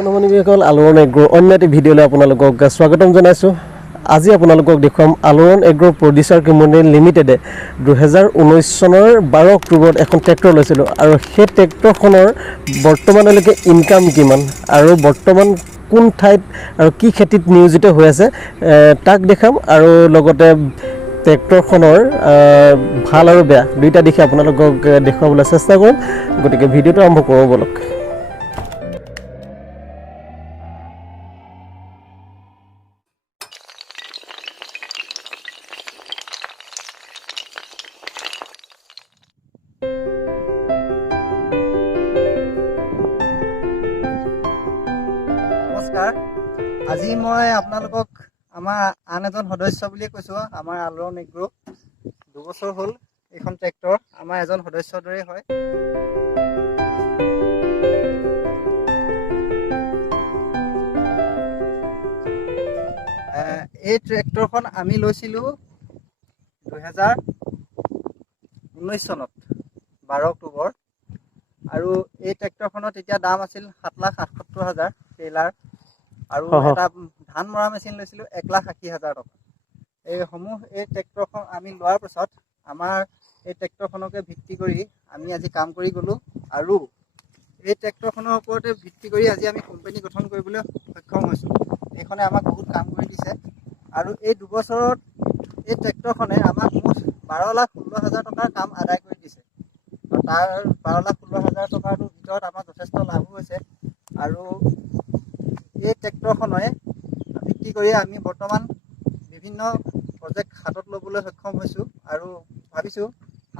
বন্ধু-বান্ধৱীসকল, আলোড়ন এগ্ৰ অন্য এটি ভিডিঅ'লৈ আপোনালোকক স্বাগতম জনাইছোঁ। আজি আপোনালোকক দেখুৱাম আলোড়ন এগ্ৰ প্ৰডিউচাৰ কোম্পানী লিমিটেডে 2019 চনৰ 12 অক্টোবৰত এখন ট্ৰেক্টৰ লৈছিলোঁ আৰু সেই ট্ৰেক্টৰখনৰ বৰ্তমানলৈকে ইনকাম কিমান আৰু বৰ্তমান কোন ঠাইত আৰু কি খেতিত নিয়োজিত হৈ আছে তাক দেখাম আৰু লগতে ট্ৰেক্টৰখনৰ ভাল আৰু বেয়া দুইটা দিশে আপোনালোকক দেখুৱাবলৈ চেষ্টা কৰিম। গতিকে ভিডিঅ'টো আৰম্ভ কৰোঁ বলক। নমস্কাৰ। আজি মই আপোনালোকক আমাৰ আন এজন সদস্য বুলিয়ে কৈছোঁ। আমাৰ আলোড়ন এগ্ৰ 2 বছৰ হ'ল এইখন ট্ৰেক্টৰ আমাৰ এজন সদস্যৰ দৰেই হয়। এই ট্ৰেক্টৰখন আমি লৈছিলোঁ 2019 চনত 12 অক্টোবৰ আৰু এই ট্ৰেক্টৰখনত এতিয়া দাম আছিল 7,78,000 ট্ৰেইলাৰ আৰু এটা ধান মৰা মেচিন লৈছিলোঁ 1,80,000 টকা। এই ট্ৰেক্টৰখন আমি লোৱাৰ পাছত আমাৰ এই ট্ৰেক্টৰখনকে ভিত্তি কৰি আমি আজি কাম কৰি গ'লোঁ আৰু এই ট্ৰেক্টৰখনৰ ওপৰতে ভিত্তি কৰি আজি আমি কোম্পানী গঠন কৰিবলৈ সক্ষম হৈছোঁ। এইখনে আমাক বহুত কাম কৰি দিছে আৰু এই 2 বছৰত এই ট্ৰেক্টৰখনে আমাক মুঠ 12,16,000 টকাৰ কাম আদায় কৰি দিছে। তাৰ 12,16,000 টকাৰ ভিতৰত আমাৰ যথেষ্ট লাভো হৈছে আৰু এই ট্ৰেক্টৰখনে ভিত্তি কৰি আমি বৰ্তমান বিভিন্ন প্ৰজেক্ট হাতত ল'বলৈ সক্ষম হৈছোঁ আৰু ভাবিছোঁ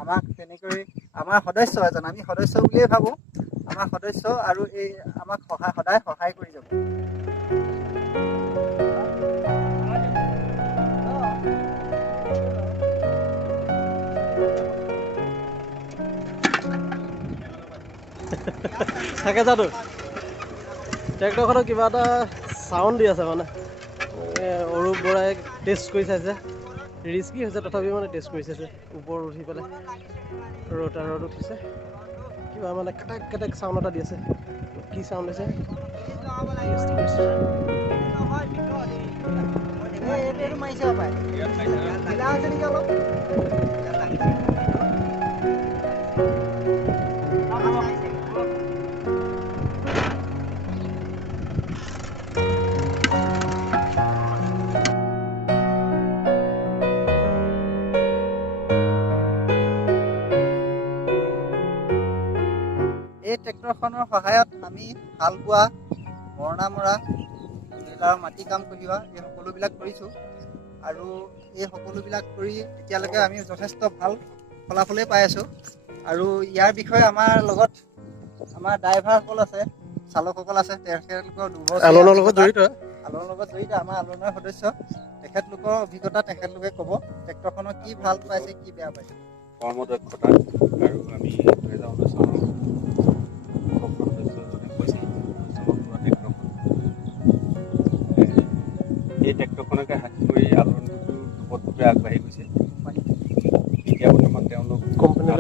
আমাক তেনেকৈ আমাৰ সদস্য এজন, আমি সদস্য বুলিয়েই ভাবোঁ, আমাৰ সদস্য আৰু এই আমাক সদায় সহায় কৰি যাব। থাকে জানো ট্ৰেক্টৰখনৰ কিবা এটা চাউণ্ড দি আছে মানে অৰূপ বৰাই টেষ্ট কৰি চাইছে, ৰিস্কি হৈছে তথাপিও মানে টেষ্ট কৰি চাইছে। ওপৰত উঠি পেলাই ৰ'টাৰত উঠিছে, কিবা মানে কেটেক কেটেক চাউণ্ড এটা দি আছে। কি চাউণ্ড দিছে এই ট্ৰেক্টৰখনৰ সহায়ত আমি হাল বোৱা, মৰণা মৰা, মাটি কাম কঢ়িওৱা এই সকলোবিলাক কৰিছোঁ আৰু এই সকলোবিলাক কৰি এতিয়ালৈকে আমি যথেষ্ট ভাল ফলাফলেই পাই আছোঁ। আৰু ইয়াৰ বিষয়ে আমাৰ লগত আমাৰ ড্ৰাইভাৰসকল আছে, চালকসকল আছে, তেখেতলোকৰ আলোড়নৰ লগত জড়িত আমাৰ আলোড়নৰ সদস্য, তেখেতলোকৰ অভিজ্ঞতা তেখেতলোকে ক'ব ট্ৰেক্টৰখনৰ কি ভাল পাইছে কি বেয়া পাইছে। কৰ্মদক্ষতা আৰু আমি 2019 চনৰ সদস্যজনে কৈছে এই ট্ৰেক্টৰখনকে সাক্ষী কৰি আলোড়নটো দুপথে আগবাঢ়ি গৈছে। এতিয়া বৰ্তমান তেওঁলোক কোম্পানীলৈ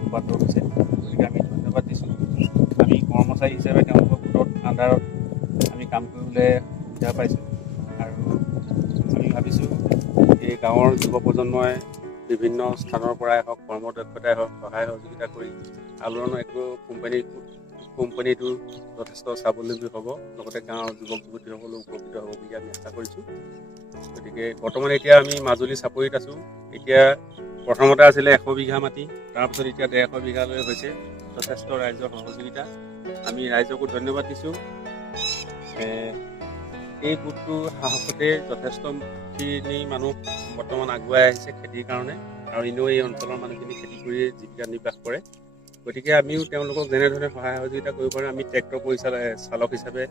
ৰূপান্তৰ হৈছে। গতিকে আমি ধন্যবাদ দিছোঁ। আমি কৰ্মচাৰী হিচাপে তেওঁলোকৰ গোটত আণ্ডাৰত আমি কাম কৰিবলৈ সুবিধা পাইছোঁ আৰু আমি ভাবিছোঁ এই গাঁৱৰ যুৱ প্ৰজন্মই বিভিন্ন স্থানৰ পৰাই হওক, কৰ্মদক্ষতাই হওক, সহায় সহযোগিতা কৰি আলোড়ন এগ্ৰ কোম্পানীটো যথেষ্ট স্বাৱলম্বী হ'ব, লগতে গাঁৱৰ যুৱক যুৱতীসকলো উপকৃত হ'ব বুলি আমি আশা কৰিছোঁ। গতিকে বৰ্তমান এতিয়া আমি মাজুলী চাপৰিত আছোঁ। এতিয়া প্ৰথমতে আছিলে 100 বিঘা মাটি, তাৰপিছত এতিয়া 150 বিঘালৈ হৈছে। যথেষ্ট ৰাইজৰ সহযোগিতা, আমি ৰাইজকো ধন্যবাদ দিছোঁ। এই গোটটোৰ সাহসতে যথেষ্টখিনি মানুহ বৰ্তমান আগুৱাই আহিছে খেতিৰ কাৰণে আৰু এনেও এই অঞ্চলৰ মানুহখিনি খেতি কৰিয়ে জীৱিকা নিৰ্বাহ কৰে। গতিকে আমিও তেওঁলোকক যেনেধৰণে সহায় সহযোগিতা কৰিব পাৰোঁ, আমি ট্ৰেক্টৰ চালক হিচাপে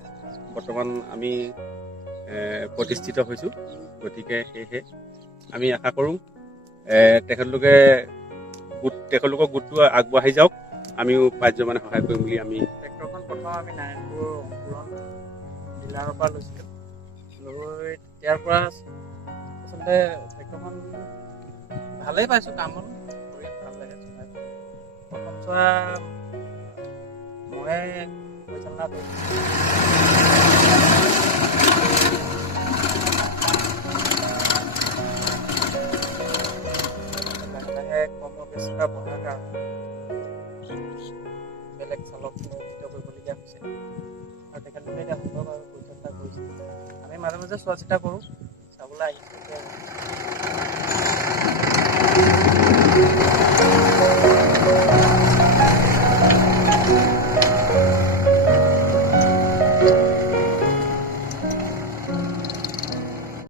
বৰ্তমান আমি প্ৰতিষ্ঠিত হৈছোঁ। গতিকে সেয়েহে আমি আশা কৰোঁ তেখেতলোকৰ গোটটো আগবাঢ়ি যাওক, আমিও পাৰ্যমানে সহায় কৰিম বুলি আমি। ট্ৰেক্টৰখন প্ৰথম আমি নাৰায়ণপুৰ অংকুৰণ ডিলাৰৰ পৰা লৈছিলোঁ, লৈ তেতিয়াৰ পৰা আচলতে ট্ৰেক্টৰখন ভালেই পাইছোঁ, কাম বন কৰি ভাল লাগে। প্ৰথম চোৱা মই পৰিচালনা কৰিছে। লাহে লাহে কৰ্মব্যস্ততা বঢ়াৰ কাৰণে বেলেগ চালক নিয়োজিত কৰিবলগীয়া হৈছে আৰু তেখেতলোকে এতিয়া সুন্দৰভাৱে পৰিচালনা কৰিছে। আমি মাজে মাজে চোৱা চিতা কৰোঁ, চাবলৈ আহিছোঁ।